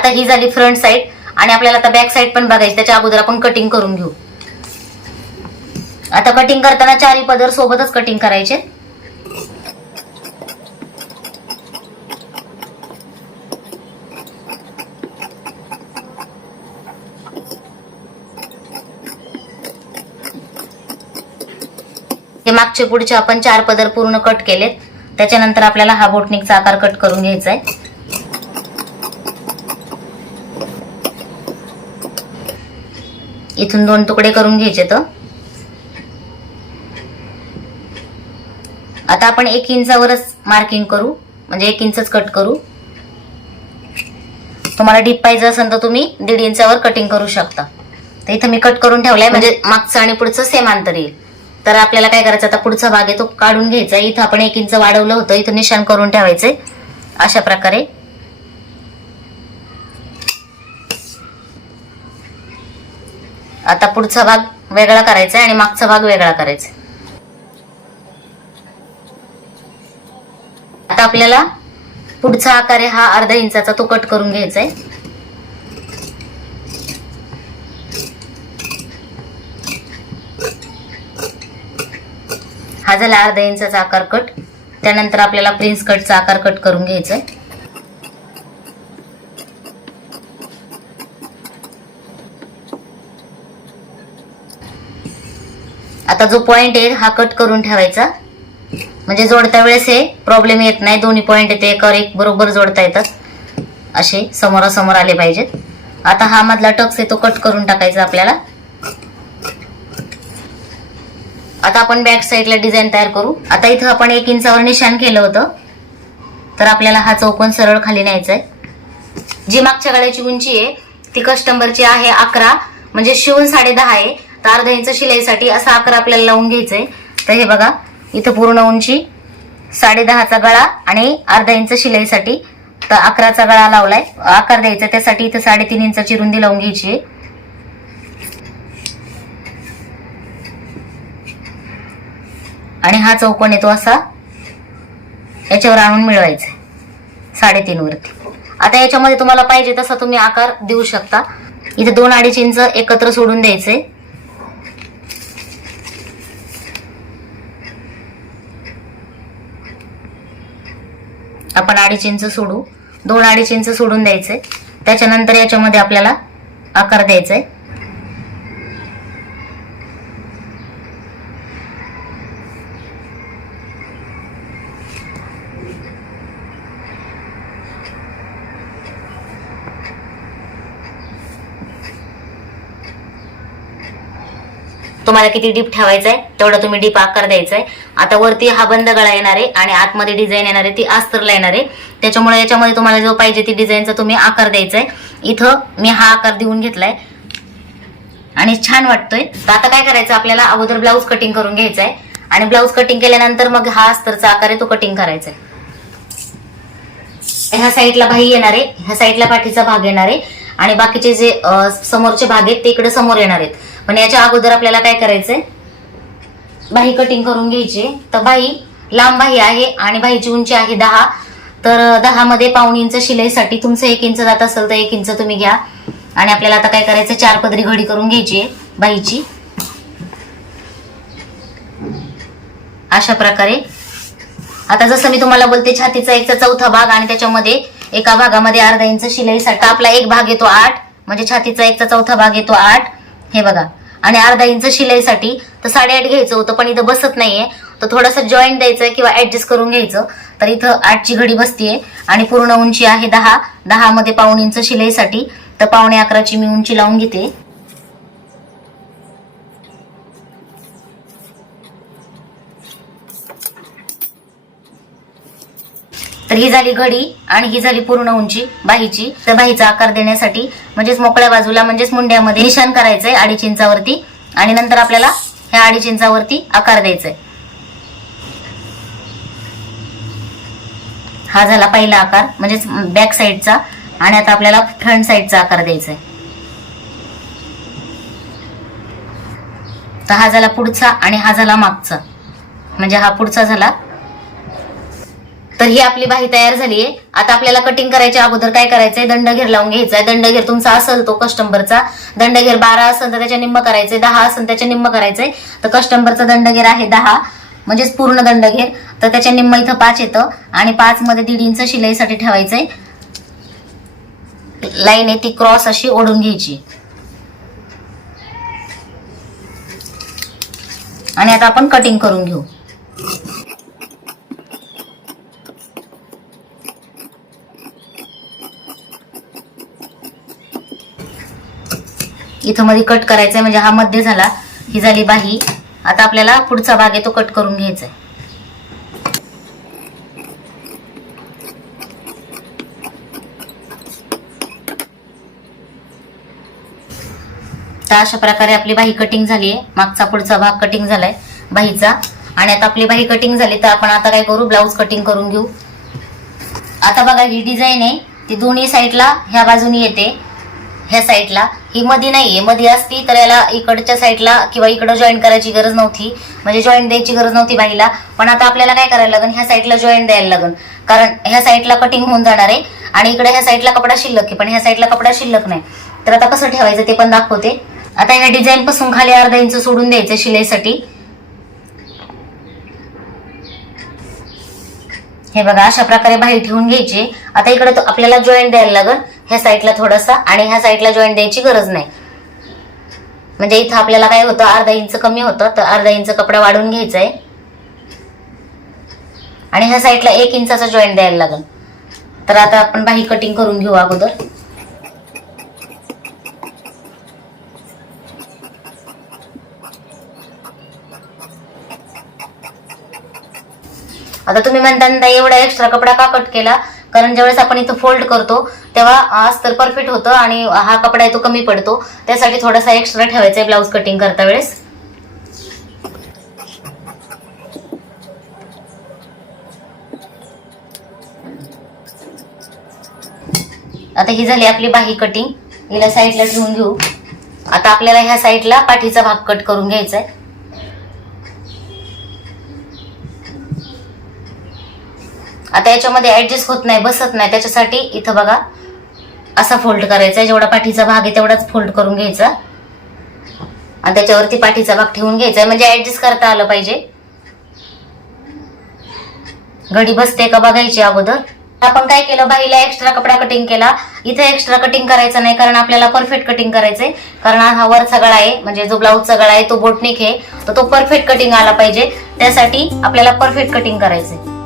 आता ही झाली front side आणि आपल्याला आता बॅक साईड पण बघायची त्याच्या अगोदर आपण कटिंग करून घेऊ. आता कटिंग करताना चारी पदर सोबतच कटिंग करायचे. हे मागचे पुढचे आपण चार पदर पूर्ण कट केलेत. त्याच्यानंतर आपल्याला हा बोटनिकचा आकार कट करून घ्यायचा आहे इथून दोन तुकडे करून घ्यायचे तर. आता आपण एक इंचावरच मार्किंग करू म्हणजे एक इंचच कट करू. तुम्हाला डीप पाहिजे असेल तर तुम्ही दीड इंचावर कटिंग करू शकता. तर इथं मी कट करून ठेवलाय म्हणजे मागचं आणि पुढचं सेम अंतर येईल. तर आपल्याला काय करायचं आता पुढचा भाग आहे तो काढून घ्यायचा. इथं आपण एक इंच वाढवलं होतं इथं निशाण करून ठेवायचे. अशा प्रकारे. आता पुढचा भाग वेगळा करायचा आहे आणि मागचा भाग वेगळा करायचा आहे. आता आपल्याला पुढचा आकार आहे हा अर्धा इंचाचा तो कट करून घ्यायचा आहे. हा झाला अर्धा इंचाचा आकार कट. त्यानंतर आपल्याला प्रिन्स कटचा आकार कट करून घ्यायचा आहे. आता जो पॉइंट आहे हा कट करून ठेवायचा. म्हणजे जोडता वेळेस हे प्रॉब्लेम येत नाही. दोन्ही पॉइंट येते एकावर एक बरोबर जोडता येतात. असे समोरासमोर आले पाहिजेत. आता हा मधला टक्स आहे तो कट करून टाकायचा आपल्याला. आता आपण बॅक साईडला डिझाईन तयार करू. आता इथं आपण एक इंचावर निशाण केलं होतं. तर आपल्याला हा चौकोन सरळ खाली न्यायचा आहे. जी मागच्या गळ्याची उंची आहे ती कस्टमरची आहे अकरा. म्हणजे शिवून साडे दहा आहे. तर अर्धा इंच शिलाईसाठी असा आकार आपल्याला लावून घ्यायचंय. तर हे बघा इथं पूर्ण उंची साडे दहाचा गळा आणि अर्धा इंच शिलाईसाठी. तर अकराचा गळा लावलाय. आकार द्यायचा त्यासाठी इथं साडेतीन इंचाची रुंदी लावून घ्यायची आहे. आणि हा चौकोन येतो असा याच्यावर आणून मिळवायचा साडेतीन वरती. आता याच्यामध्ये तुम्हाला पाहिजे तसा तुम्ही आकार देऊ शकता. इथे दोन अडीच इंच एकत्र सोडून द्यायचे आपण अडीच इंच सोडू. दोन अडीच इंच सोडून द्यायचे त्याच्यानंतर याच्यामध्ये आपल्याला आकार द्यायचा आहे तुम्हाला किती डीप ठेवायचा आहे तेवढा तुम्ही डीप आकार द्यायचा आहे आता वरती हा बंद गळा येणार आहे आणि आतमध्ये डिझाईन येणार आहे ती अस्तरला येणार. आहे त्याच्यामुळे याच्यामध्ये तुम्हाला जो पाहिजे ती डिझाईनचा तुम्ही आकार द्यायचा आहे इथं मी हा आकार देऊन घेतलाय. आणि छान वाटतोय. तर आता काय करायचं आपल्याला अगोदर ब्लाऊज कटिंग करून घ्यायचा आहे आणि ब्लाऊज कटिंग केल्यानंतर मग हा अस्तरचा आकार आहे तो कटिंग करायचा आहे ह्या साईडला भाई येणार आहे ह्या साईडला पाठीचा भाग येणार. आहे आणि बाकीचे जे समोरचे भाग आहेत ते इकडे समोर येणार आहेत. पण याच्या अगोदर आपल्याला काय करायचंय? बाही कटिंग करून घ्यायची. आहे. तर बाही लांब बाही आहे आणि बाहीची उंची आहे दहा. तर दहा मध्ये पाऊण इंच शिलाईसाठी तुमचं एक इंच जात असेल तर एक इंच तुम्ही घ्या. आणि आपल्याला आता काय करायचं चार पदरी घडी करून घ्यायची आहे बाहीची. अशा प्रकारे. आता जसं मी तुम्हाला बोलते छातीचा एकचा चौथा भाग आणि त्याच्यामध्ये एका भागामध्ये अर्धा इंच शिलाईसाठी आपला एक भाग येतो आठ. म्हणजे छातीचा एकचा चौथा भाग येतो आठ. हे बघा. आणि अर्धा इंच शिलाईसाठी. तर साडेआठ घ्यायचं होतं पण इथं बसत नाहीये. तर थोडंसं जॉईंट द्यायचं किंवा ऍडजस्ट करून घ्यायचं. तर इथं आठची घडी बसतीये आणि पूर्ण उंची आहे दहा. दहा मध्ये पाऊण इंच शिलाईसाठी. तर पावणे अकराची मी उंची लावून घेते. तर ही झाली घडी आणि ही झाली पूर्ण उंची बाहीची. तर बाहीचा आकार देण्यासाठी म्हणजेच मोकळ्या बाजूला म्हणजेच मुंड्यामध्ये निशाण करायचंय अडीच इंचावरती. आणि नंतर आपल्याला ह्या अडीच इंचावरती आकार द्यायचाय. हा झाला पहिला आकार म्हणजेच बॅक साईडचा. आणि आता आपल्याला फ्रंट साईडचा आकार द्यायचा आहे तर हा झाला पुढचा आणि हा झाला मागचा. म्हणजे हा पुढचा झाला तर ही आपली बाही तयार झाली आहे. आता आपल्याला कटिंग करायच्या अगोदर काय करायचंय? दंडघेर लावून घ्यायचा आहे दंडघेर तुमचा असेल तो कस्टमरचा दंडघेर बारा असेल तर त्याच्या निम्म करायचंय. दहा असेल त्याच्या निम्म करायचंय. तर कस्टमरचा दंडघेर आहे दहा. म्हणजेच पूर्ण दंडघेर. तर त्याच्या निम्म इथं पाच येतं. आणि पाच मध्ये दीड इंच शिलाईसाठी ठेवायचंय. लाईन आहे ती क्रॉस अशी ओढून घ्यायची. आणि आता आपण कटिंग करून घेऊ. इथं मध्ये कट करायचंय म्हणजे हा मध्य झाला ही झाली बाही. आता आपल्याला पुढचा भाग आहे तो कट करून घ्यायचा आहे. तर अशा प्रकारे आपली बाही कटिंग झाली आहे. मागचा पुढचा भाग कटिंग झालाय बाहीचा. आणि आता आपली बाही कटिंग झाली तर आपण आता काय करू? ब्लाऊज कटिंग करून घेऊ. आता बघा ही डिझाईन आहे. ती दोन्ही साईडला ह्या बाजूनी येते. ह्या साईडला ही मध्ये नाहीये. मधी असती तर याला इकडच्या साईडला किंवा इकडं जॉईन करायची गरज नव्हती. म्हणजे जॉईन द्यायची गरज नव्हती बाईला. पण आता आपल्याला काय करायला लागेल ह्या साईडला जॉईन द्यायला लागेल कारण ह्या साईडला कटिंग होऊन जाणार आहे आणि इकडे ह्या साईडला कपडा शिल्लक आहे. पण ह्या साईडला कपडा शिल्लक नाही. तर आता कसं ठेवायचं ते पण दाखवते. आता ह्या डिझाईन पासून खाली अर्धा इंच सोडून द्यायचं शिलाईसाठी. हे बघा अशा प्रकारे बाहेर ठेवून घ्यायची. आता इकडे आपल्याला जॉईंट द्यायला लागेल ह्या साईडला थोडासा आणि ह्या साईडला जॉईंट द्यायची गरज नाही. म्हणजे इथं आपल्याला काय होतं अर्धा इंच कमी होतं तर अर्धा इंच कपडा वाढून घ्यायचा आहे आणि ह्या साईडला एक इंचाचा जॉईंट द्यायला लागेल. तर आता आपण बाही कटिंग करून घेऊ अगोदर. आता तुम्ही म्हणता एवढा एक्स्ट्रा कपडा का कट केला? कारण ज्यावेळेस आपण इथं फोल्ड करतो तेव्हा तर परफेक्ट होतं आणि हा कपडा आहे तो कमी पडतो. त्यासाठी थोडासा एक्स्ट्रा ठेवायचा आहे ब्लाऊज कटिंग करता वेळेस. आता ही झाली आपली बाही कटिंग हिला साईडला ठेवून घेऊ. आता आपल्याला ह्या साईडला पाठीचा भाग कट करून घ्यायचा आहे. आता याच्यामध्ये ऍडजस्ट होत नाही बसत नाही. त्याच्यासाठी इथं बघा. असा फोल्ड करायचा जेवढा पाठीचा भाग आहे तेवढाच फोल्ड करून घ्यायचा. आणि त्याच्यावरती पाठीचा भाग ठेवून घ्यायचा म्हणजे ऍडजस्ट करता आलं पाहिजे. घडी बसते का बघायची अगोदर. आपण काय केलं बाईला एक्स्ट्रा कपडा कटिंग केला. इथे एक्स्ट्रा कटिंग करायचं नाही कारण आपल्याला परफेक्ट कटिंग करायचंय. कारण हा वरचा गळा आहे म्हणजे जो ब्लाऊजचा गळा आहे तो बोटनिक आहे. तर तो परफेक्ट कटिंग आला पाहिजे. त्यासाठी आपल्याला परफेक्ट कटिंग करायचंय.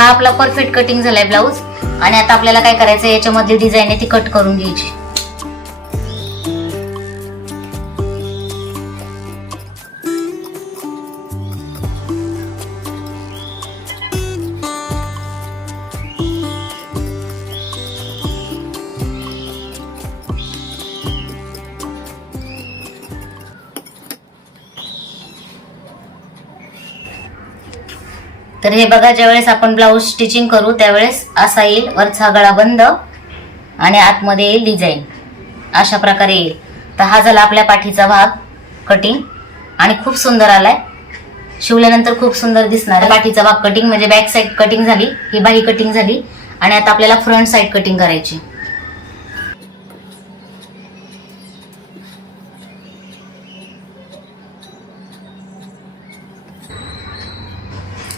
हा आपला परफेक्ट कटिंग झालाय ब्लाऊज आणि आता आपल्याला काय करायचं याच्यामधली डिझाईन आहे ती कट करून घ्यायची. तर हे बघा ज्यावेळेस आपण ब्लाऊज स्टिचिंग करू त्यावेळेस असा येईल वरचा गळा बंद आणि आतमध्ये येईल डिझाईन अशा प्रकारे येईल. तर हा झाला आपल्या पाठीचा भाग कटिंग आणि खूप सुंदर आलाय. शिवल्यानंतर खूप सुंदर दिसणार आहे. पाठीचा भाग कटिंग म्हणजे बॅक साईड कटिंग झाली ही बाही कटिंग झाली. आणि आता आपल्याला फ्रंट साईड कटिंग करायची.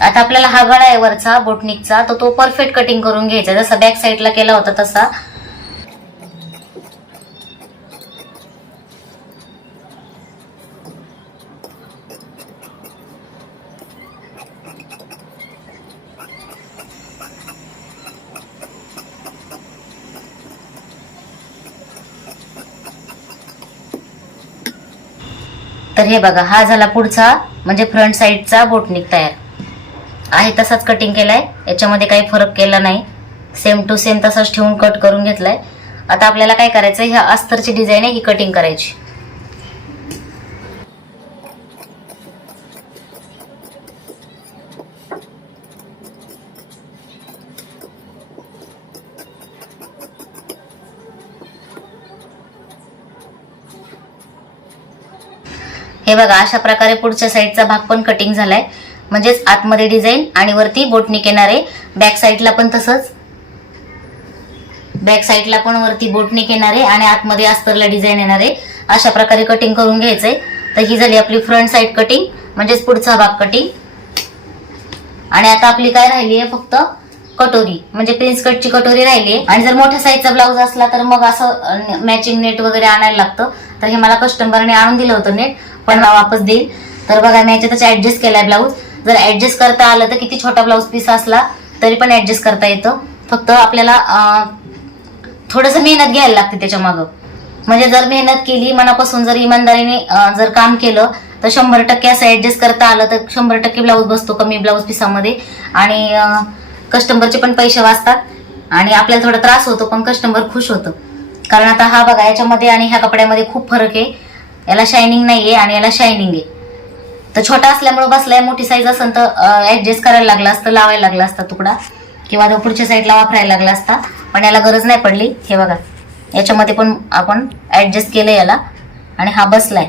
आता आपल्याला हा गळा आहे वरचा बोटनिकचा तर तो परफेक्ट कटिंग करून घ्यायचा. जसा बॅक साईडला केला होता तसा. तर हे बघा हा झाला पुढचा म्हणजे फ्रंट साईडचा बोटनिक तयार. आहे तसाच कटिंग केलाय. याच्यामध्ये काही फरक केला नाही. सेम टू सेम तसाच ठेवून कट करून घेतलाय. आता आपल्याला काय करायचं ह्या अस्तरची डिझाईन आहे ही कटिंग करायची. हे बघा अशा प्रकारे पुढच्या साईडचा भाग पण कटिंग झालाय. म्हणजेच आतमध्ये डिझाईन आणि वरती बोटनिक येणार आहे बॅक साईडला पण तसंच. बॅक साईडला पण वरती बोटनिक येणार आहे आणि आतमध्ये अस्तरला डिझाईन येणार. आहे अशा प्रकारे कटिंग करून घ्यायचंय. तर ही झाली आपली फ्रंट साईड कटिंग म्हणजेच पुढचा भाग कटिंग आणि आता आपली काय राहिली आहे फक्त कटोरी. म्हणजे प्रिन्स कटची कटोरी राहिली आहे. आणि जर मोठ्या साईजचा ब्लाऊज असला तर मग असं मॅचिंग नेट वगैरे आणायला लागतं. तर हे मला कस्टमरने आणून दिलं होतं नेट पण मला वापस देईल. तर बघा मी याच्यातच ऍडजस्ट केलाय ब्लाऊज जर ऍडजस्ट करता आलं तर किती छोटा ब्लाऊज पीस असला तरी पण ऍडजस्ट करता येतं. फक्त आपल्याला थोडंसं मेहनत घ्यायला लागते त्याच्या मागं. म्हणजे जर मेहनत केली मनापासून जर इमानदारीने जर काम केलं तर शंभर टक्के असं ऍडजस्ट करता आलं तर शंभर टक्के ब्लाऊज बसतो कमी ब्लाऊज पिसामध्ये आणि कस्टमरचे पण पैसे वाचतात. आणि आपल्याला थोडा त्रास होतो पण कस्टमर खुश होतं. कारण आता हा बघा याच्यामध्ये आणि ह्या कपड्यामध्ये खूप फरक आहे. याला शायनिंग नाहीये आणि याला शायनिंग आहे. तर छोटा असल्यामुळे बसलाय मोठी साईज असेल तर ऍडजस्ट करायला लागला असतं लावायला लागला असता तुकडा. किंवा तो पुढच्या साईडला वापरायला लागला असता. पण याला गरज नाही पडली. हे बघा. याच्यामध्ये पण आपण ऍडजस्ट केलं याला. आणि हा बसलाय.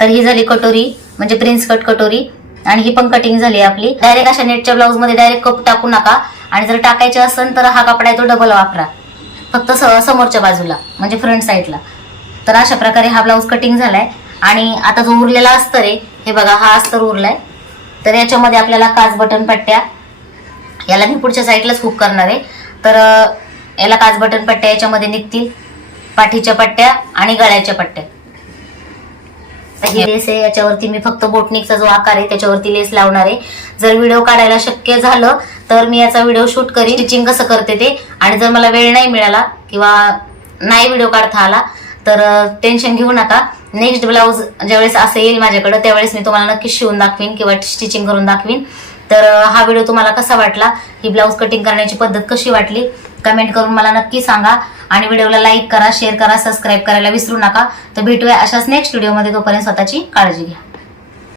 तर ही झाली कटोरी म्हणजे प्रिन्स कट कटोरी. आणि ही पण कटिंग झाली आपली. डायरेक्ट अशा नेटच्या ब्लाऊजमध्ये डायरेक्ट कप टाकू नका. आणि जर टाकायचे असेल तर हा कपडा आहे तो डबल वापरा. फक्त स- समोरच्या बाजूला म्हणजे फ्रंट साईडला तर अशा प्रकारे हा ब्लाऊज कटिंग झालाय. आणि आता जो उरलेला अस्तर आहे हे बघा हा अस्तर उरलाय. तर याच्यामध्ये आपल्याला काच बटन पट्ट्या. याला मी पुढच्या साईडलाच हुक करणार आहे. तर याला काच बटन पट्ट्या याच्यामध्ये निघतील. पाठीच्या पट्ट्या आणि गळ्याच्या पट्ट्या. ही लेस आहे याच्यावरती मी फक्त बोटनिकचा जो आकार आहे त्याच्यावरती लेस लावणार आहे. जर व्हिडिओ काढायला शक्य झालं तर मी याचा व्हिडिओ शूट करीन. स्टिचिंग कसं करते ते. आणि जर मला वेळ नाही मिळाला किंवा नाही व्हिडिओ काढता आला तर टेन्शन घेऊ नका. नेक्स्ट ब्लाऊज ज्यावेळेस असं येईल माझ्याकडे त्यावेळेस मी तुम्हाला नक्कीच शिवून दाखवीन किंवा स्टिचिंग करून दाखवीन. तर हा व्हिडिओ तुम्हाला कसा वाटला? ही ब्लाऊज कटिंग करण्याची पद्धत कशी वाटली? कमेंट करून मला नक्की सांगा. आणि व्हिडिओला लाईक करा शेअर करा सबस्क्राईब करायला विसरू नका. तर भेटूया अशाच नेक्स्ट व्हिडिओमध्ये तोपर्यंत स्वतःची काळजी घ्या.